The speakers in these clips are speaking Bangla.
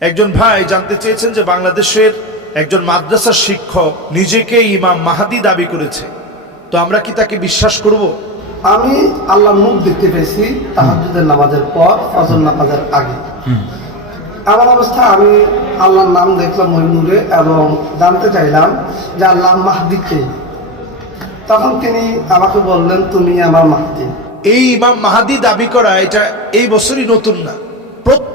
একজন ভাই জানতে চেয়েছেন যে বাংলাদেশের একজন মাদ্রাসার শিক্ষক নিজেকে ইমাম মাহাদি দাবি করেছে। তো আমরা কি তাকে বিশ্বাস করব? আমি আল্লাহ মুখ দেখতে পেয়েছি তাহাজুদের নামাজের পর ফজর নামাজের আগে। আমার অবস্থা আমি আল্লাহর নাম দেখলাম নূরে এবং জানতে চাইলাম যে আল্লাহ মাহদিকে তখন তিনি আমাকে বললেন তুমি আমার মাহদি। এই ইমাম মাহাদি দাবি করা এটা এই বছরই নতুন না।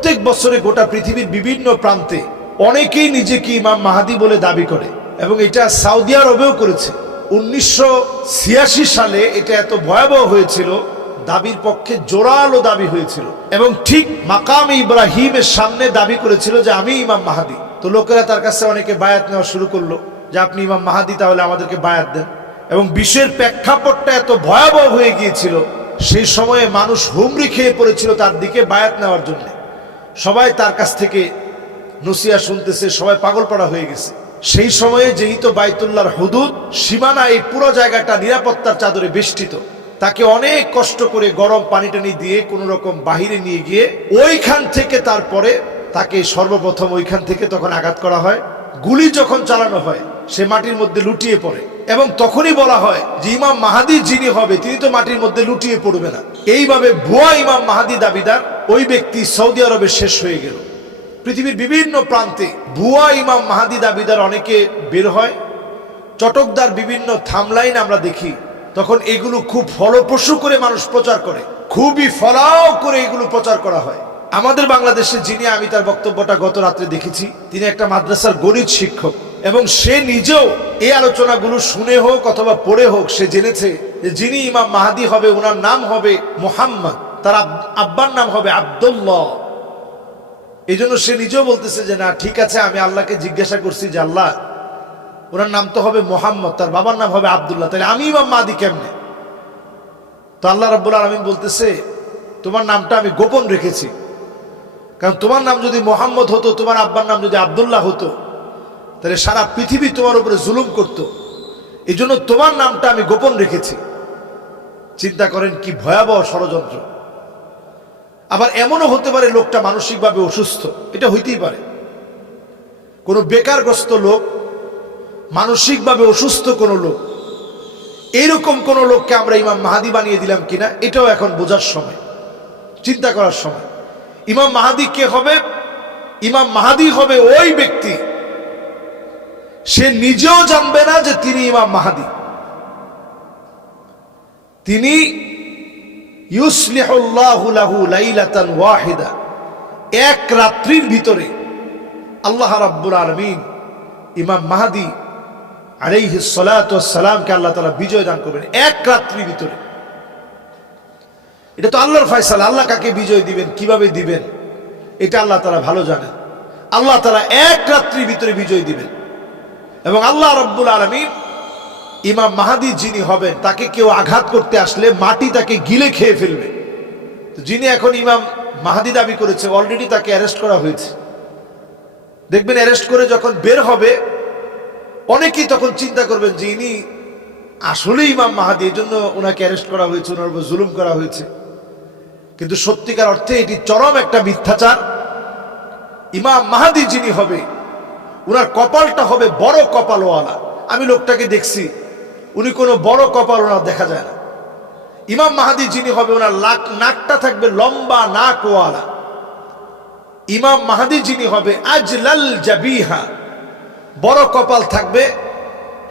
প্রত্যেক বছরে গোটা পৃথিবীর বিভিন্ন প্রান্তে অনেকেই নিজেকে ইমাম মাহাদি বলে দাবি করে এবং এটা সৌদি আরবেও করেছে। উনিশশো ছিয়াশি সালে এটা এত ভয়াবহ হয়েছিল, দাবির পক্ষে জোরালো দাবি হয়েছিল এবং ঠিক মাকাম ইব্রাহিমের সামনে দাবি করেছিল যে আমি ইমাম মাহাদি। তো লোকেরা তার কাছে অনেকে বায়াত নেওয়া শুরু করল যে আপনি ইমাম মাহাদি, তাহলে আমাদেরকে বায়াত দেন। এবং বিশ্বের প্রেক্ষাপটটা এত ভয়াবহ হয়ে গিয়েছিল, সেই সময়ে মানুষ হুমড়ি খেয়ে পড়েছিল তার দিকে বায়াত নেওয়ার জন্য। সবাই তার কাছ থেকে নসিয়া শুনতেছে, সবাই পাগল পড়া হয়ে গেছে। সেই সময়ে যেহেতু বাইতুল্লাহর হুদুদ, সীমানা এই পুরো জায়গাটা নিরাপত্তার চাদরে বেষ্টিত। তাকে অনেক কষ্ট করে গরম পানি টানি দিয়ে কোনো রকম বাহিরে নিয়ে গিয়ে ওইখান থেকে তারপরে তাকে সর্বপ্রথম ওইখান থেকে তখন আঘাত করা হয়। গুলি যখন চালানো হয়, সে মাটির মধ্যে লুটিয়ে পড়ে এবং তখনই বলা হয় যে ইমাম মাহাদি যিনি হবে, তিনি তো মাটির মধ্যে লুটিয়ে পড়বে না। এইভাবে ভুয়া ইমাম মাহাদি দাবিদার ওই ব্যক্তি সৌদি আরবে শেষ হয়ে গেল। পৃথিবীর বিভিন্ন প্রান্তে ভুয়া ইমাম মাহাদি দাবিদার অনেকে বের হয়। চটকদার বিভিন্ন থামলাইন আমরা দেখি। তখন এগুলো খুব ফলপ্রসূ করে মানুষ প্রচার করে। খুবই ফলাও করে এগুলো প্রচার করা হয়। আমাদের বাংলাদেশে যিনি, আমি তার বক্তব্যটা গত রাত্রে দেখেছি। তিনি একটা মাদ্রাসার গণিত শিক্ষক এবং সে নিজেও এই আলোচনাগুলো শুনে হোক অথবা পড়ে হোক সে জেনেছে যে যিনি ইমাম মাহাদি হবে, ওনার নাম হবে মোহাম্মদ। তার আব্বার নাম হবে আব্দুল্লাহ। এই জন্য সে নিজেও বলতেছে যে, না, ঠিক আছে, আমি আল্লাহকে জিজ্ঞাসা করছি যে, আল্লাহ, ওনার নাম তো হবে মোহাম্মদ, তার বাবার নাম হবে আবদুল্লাহ, তাহলে আমি ইমাম মাহাদি কেমনে? তো আল্লাহ রাব্বুল আলমিন বলতেছে, তোমার নামটা আমি গোপন রেখেছি। কারণ তোমার নাম যদি মোহাম্মদ হতো, তোমার আব্বার নাম যদি আবদুল্লাহ হতো, তাহলে সারা পৃথিবী তোমার উপরে জুলুম করত। এই তোমার নামটা আমি গোপন রেখেছি। চিন্তা করেন কি ভয়াবহ ষড়যন্ত্র। আবার এমনও হতে পারে লোকটা মানসিকভাবে অসুস্থ। এটা হইতেই পারে। কোনো বেকারগ্রস্ত লোক, মানসিকভাবে অসুস্থ কোনো লোক এইরকম কোনো লোককে আমরা ইমাম মাহাদি বানিয়ে দিলাম কিনা, এটাও এখন বোঝার সময়, চিন্তা করার সময়। ইমাম মাহাদি কে হবে? ইমাম মাহাদি হবে ওই ব্যক্তি। সে নিজেও জানবে না যে তিনি ইমাম মাহাদি। তিনি লাইলাতান ওয়াহিদা। এক রাত্রির ভিতরে আল্লাহ রাব্বুল আলামিন ইমাম মাহাদি আলাইহি সালাতু সালামকে আল্লাহ তাআলা বিজয় দান করবেন এক রাত্রির ভিতরে। এটা তো আল্লাহর ফয়সালা, আল্লাহ কাকে বিজয় দিবেন, কীভাবে দিবেন, এটা আল্লাহ তাআলা ভালো জানেন। আল্লাহ তাআলা এক রাত্রির ভিতরে বিজয় দিবেন। এবং আল্লাহ রব্বুল আলমিন ইমাম মাহাদি যিনি হবেন, তাকে কেউ আঘাত করতে আসলে মাটি তাকে গিলে খেয়ে ফেলবে। যিনি এখন ইমাম মাহাদি দাবি করেছে অলরেডি তাকে অ্যারেস্ট করা হয়েছে। দেখবেন অ্যারেস্ট করে যখন বের হবে, অনেকেই তখন চিন্তা করবেন যে ইনি আসলে ইমাম মাহাদি এই জন্য ওনাকে অ্যারেস্ট করা হয়েছে, ওনার উপর জুলুম করা হয়েছে। কিন্তু সত্যিকার অর্থে এটি চরম একটা মিথ্যাচার। ইমাম মাহাদি যিনি হবে, ওনার কপালটা হবে বড় কপালওয়ালা। আমি লোকটাকে দেখছি উনি কোনো বড় কপাল ওনার দেখা যায় না। ইমাম মাহাদি যিনি হবে, ওনার লাক নাকটা থাকবে লম্বা নাকওয়ালা ইমাম মাহাদি যিনি হবে, আজলাল জাবিহা। বড় কপাল থাকবে,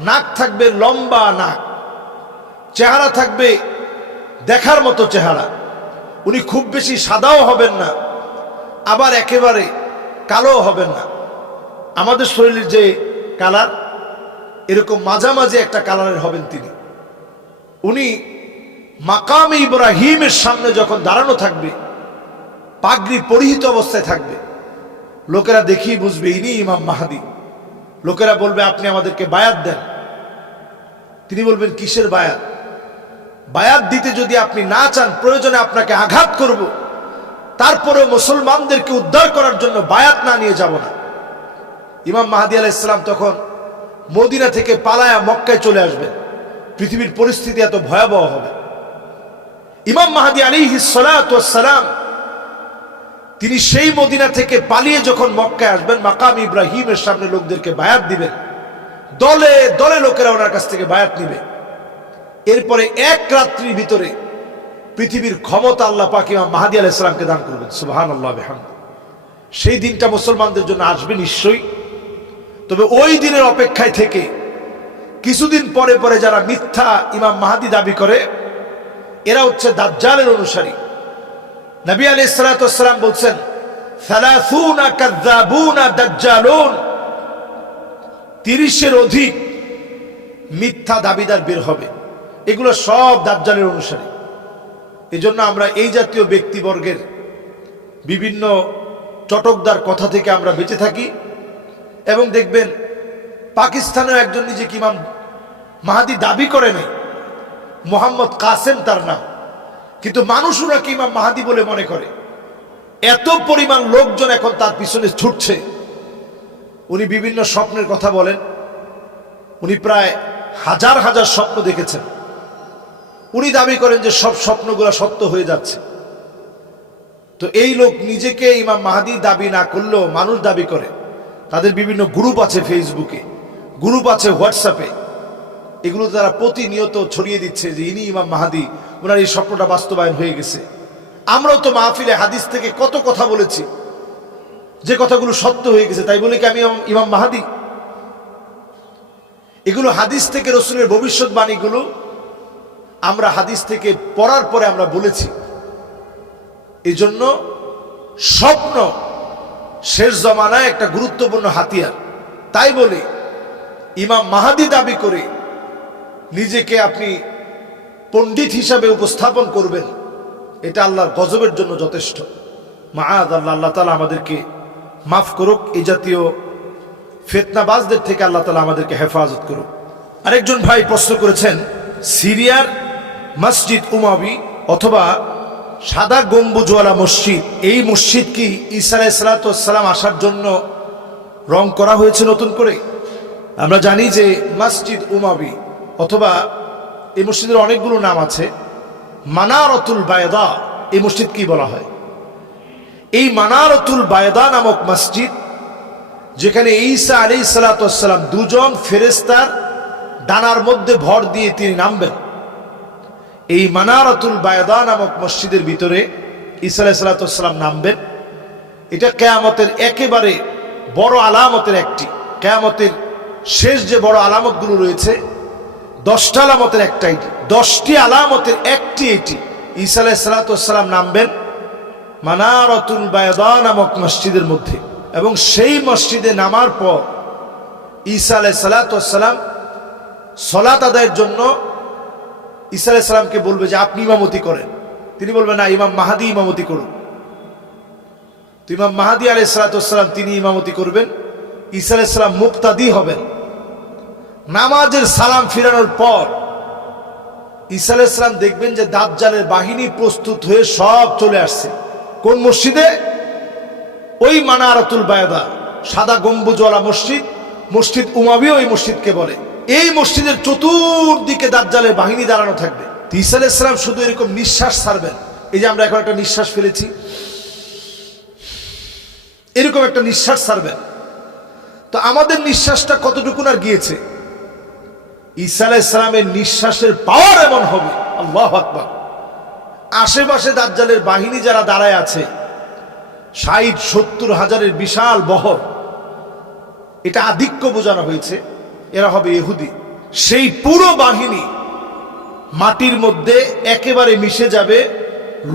নাক থাকবে লম্বা নাক। চেহারা থাকবে দেখার মতো চেহারা। উনি খুব বেশি সাদাও হবেন না, আবার একেবারে কালো হবেন না। আমাদের শরীরের যে কালার এরকম মাঝামাঝি একটা কালারের হবেন তিনি। উনি মাকাম ইব্রাহিমের সামনে যখন দাঁড়ানো থাকবে, পাগড়ি পরিহিত অবস্থায় থাকবে, লোকেরা দেখি বুঝবে ইনি ইমাম মাহাদি। লোকেরা বলবে, আপনি আমাদেরকে বায়াত দেন। তিনি বলবেন, কিসের বায়াত? বায়াত দিতে যদি আপনি না চান, প্রয়োজনে আপনাকে আঘাত করব। তারপরে মুসলমানদেরকে উদ্ধার করার জন্য বায়াত না নিয়ে যাব না। ইমাম মাহাদি আলাহ ইসলাম তখন মদিনা থেকে পালায়া মক্কায় চলে আসবেন পৃথিবীর পরিস্থিতি এত ভয়াবহ হবে। ইমাম মাহাদি আলী সালাম তিনি সেই মদিনা থেকে পালিয়ে যখন মক্কায় আসবেন, মাকাম ইব্রাহিমের সামনে লোকদেরকে বায়াত দিবেন। দলে দলে লোকেরা ওনার কাছ থেকে বায়াত নিবে। এরপরে এক রাত্রির ভিতরে পৃথিবীর ক্ষমতা আল্লাহ পাক ইমাম মাহাদি আলাহ ইসলামকে দান করবেন। সুবাহান আল্লাহ সেই দিনটা মুসলমানদের জন্য আসবে নিশ্চয়ই। তবে ওই দিনের অপেক্ষায় থেকে কিছুদিন পরে পরে যারা মিথ্যা ইমাম মাহাদি দাবি করে, এরা হচ্ছে দাজ্জালের অনুসারী। নবী আলী সালাতাম বলছেন তিরিশের অধিক মিথ্যা দাবিদার বের হবে। এগুলো সব দাজ্জালের অনুসারী। এজন্য আমরা এই জাতীয় ব্যক্তিবর্গের বিভিন্ন চটকদার কথা থেকে আমরা বেঁচে থাকি। এবং দেখবেন পাকিস্তানেও একজন নিজেকে ইমাম মাহাদি দাবি করে নেই। মোহাম্মদ কাসেম তার নাম। কিন্তু মানুষ ওনাকে ইমাম মাহাদি বলে মনে করে। এত পরিমাণ লোকজন এখন তার পিছনে ছুটছে। উনি বিভিন্ন স্বপ্নের কথা বলেন। উনি প্রায় হাজার হাজার স্বপ্ন দেখেছেন। উনি দাবি করেন যে সব স্বপ্নগুলো সত্য হয়ে যাচ্ছে। তো এই লোক নিজেকে ইমাম মাহাদি দাবি না করলেও মানুষ দাবি করে। তাদের বিভিন্ন গ্রুপ আছে ফেসবুকে গ্রুপ আছে হোয়াটসঅ্যাপে এগুলো তারা প্রতিনিয়ত ছড়িয়ে দিচ্ছে যে ইনি ইমাম মাহাদি, ওনার এই স্বপ্নটা বাস্তবায়ন হয়ে গেছে। আমরাও তো মাহফিলে হাদিস থেকে কত কথা বলেছি, যে কথাগুলো সত্য হয়ে গেছে, তাই বলে কি আমি ইমাম- মাহাদি? এগুলো হাদিস থেকে রসুলের ভবিষ্যৎবাণীগুলো আমরা হাদিস থেকে পড়ার পরে আমরা বলেছি। এই জন্য স্বপ্ন শেষ জমানায় একটা গুরুত্বপূর্ণ হাতিয়ার। তাই বলে ইমাম মাহাদি দাবি করে নিজেকে আপনি পণ্ডিত হিসাবে উপস্থাপন করবেন, এটা আল্লাহর গজবের জন্য যথেষ্ট। মাহাদ আল্লাহ আল্লাহ তালা আমাদেরকে মাফ করুক এই জাতীয় ফেতনাবাজদের থেকে আল্লাহ তালা আমাদেরকে হেফাজত করুক। আরেকজন ভাই প্রশ্ন করেছেন, সিরিয়ার মসজিদ উমাবি অথবা সাদা গম্বুজওয়ালা মসজিদ। এই মসজিদ কি ঈসা আলাইসালাম আসার জন্য রং করা হয়েছে নতুন করে? আমরা জানি যে মসজিদ উমাবি, অথবা এই মসজিদের অনেকগুলো নাম আছে। মানারতুল বায়দা, এই মসজিদ কি বলা হয়? এই মানারতুল বায়দা নামক মসজিদ, যেখানে ঈসা আলী সালাতাম দুজন ফেরেস্তার ডানার মধ্যে ভর দিয়ে তিনি নামবেন। এই মানারতুল বায়দা নামক মসজিদের ভিতরে আলাহ সালাতাম নামবেন। এটা কেয়ামতের একেবারে বড় আলামতের একটি। কেয়ামতের শেষ যে বড় আলামতগুলো রয়েছে, দশটা আলামতের একটা এটি। দশটি আলামতের একটি এটি। আলাহ সালাতাম নামবেন মানারতুল বায়দা নামক মসজিদের মধ্যে। এবং সেই মসজিদে নামার পর ঈসা আলাহ সালাতাম সলাত আদায়ের জন্য ঈসা আলাহ সালামকে বলবে যে আপনি ইমামতি করেন। তিনি বলবেন, না, ইমাম মাহাদি ইমামতি করুন। তো ইমাম মাহাদি আলাহ সালাতাম তিনি ইমামতি করবেন। ঈসা আলাহ সালাম মুক্তাদি হবেন। নামাজের সালাম ফিরানোর পর ঈসা আলাহ সালাম দেখবেন যে দাজ্জালের বাহিনী প্রস্তুত হয়ে সব চলে আসছে। কোন মসজিদে? ওই মানারতুল বায়দা, সাদা গম্বুজওয়ালা মসজিদ। মসজিদ উমাবি ওই মসজিদকে বলে। এই মসজিদের চতুর্দিকে দাজ্জালের বাহিনী দাঁড়ানো থাকবে। তো আলাইহিস শুধু এরকম নিঃশ্বাস ছাড়বেন। এই যে আমরা এখন একটা নিঃশ্বাস ফেলেছি। এরকম একটা নিঃশ্বাস ছাড়বেন। তো আমাদের নিঃশ্বাসটা কতটুকুন আর গিয়েছে? ঈসা আলাইসালামের নিঃশ্বাসের পাওয়ার এমন হবে। আল্লাহ আকবার। আশেপাশে দাজ্জালের বাহিনী যারা দাঁড়ায় আছে, ষাট, সত্তর হাজারের বিশাল বহর, এটা আধিক্য বোঝানো হয়েছে। এরা হবে ইহুদি। সেই পুরো বাহিনী মাটির মধ্যে একেবারে মিশে যাবে,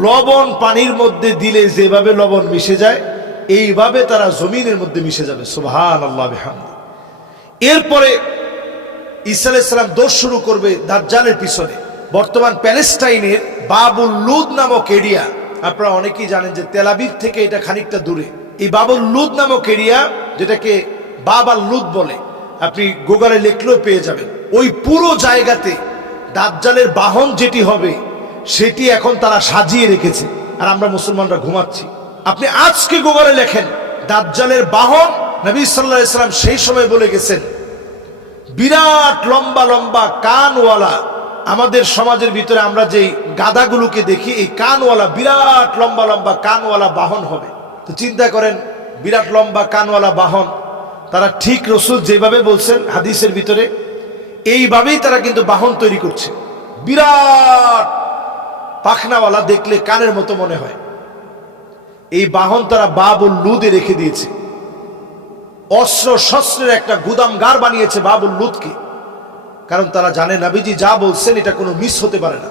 লবণ পানির মধ্যে দিলে যেভাবে লবণ মিশে যায়, এইভাবে তারা জমিনের মধ্যে মিশে যাবে। সুবহান আল্লাহ এরপরে ঈসা দোষ শুরু করবে দাজ্জালের পিছনে। বর্তমান প্যালেস্টাইনের বাবুল লুদ নামক এরিয়া, আপনারা অনেকেই জানেন যে তেলাবিব থেকে এটা খানিকটা দূরে। এই বাবুল লুদ নামক এরিয়া, যেটাকে বাবাল লুদ বলে আপনি গুগলে লিখলেও পেয়ে যাবেন। ওই পুরো জায়গাতে দাজ্জালের বাহন যেটি হবে, সেটি এখন তারা সাজিয়ে রেখেছে। আর আমরা মুসলমানরা ঘুমাচ্ছি। আপনি আজকে গুগলে লেখেন, দাজ্জালের বাহন নবী সাল্লাহ ইসলাম সেই সময় বলে গেছেন, বিরাট লম্বা লম্বা কানওয়ালা। আমাদের সমাজের ভিতরে আমরা যেই গাদাগুলোকে দেখি, এই কানওয়ালা, বিরাট লম্বা লম্বা কানওয়ালা বাহন হবে। তো চিন্তা করেন, বিরাট লম্বা কানওয়ালা বাহন তারা ঠিক রসুল যেভাবে বলছেন হাদিসের ভিতরে, এইভাবেই তারা কিন্তু বাহন তৈরি করছে। বিরাট পাখনাওয়ালা দেখলে কানের মতো মনে হয়। এই বাহন তারা বাবুল লুদে রেখে দিয়েছে। অস্ত্র শস্ত্রের একটা গুদামগার বানিয়েছে বাবুল লুদকে। কারণ তারা জানে নাবিজি যা বলছেন, এটা কোনো মিস হতে পারে না।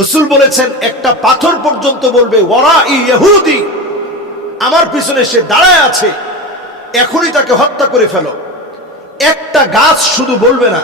রসুল বলেছেন, একটা পাথর পর্যন্ত বলবে ওরা ইহুদি, আমার পিছনে সে দাঁড়ায় আছে। এখনই তাকে হত্যা করে ফেলো। একটা গাছ শুধু বলবে না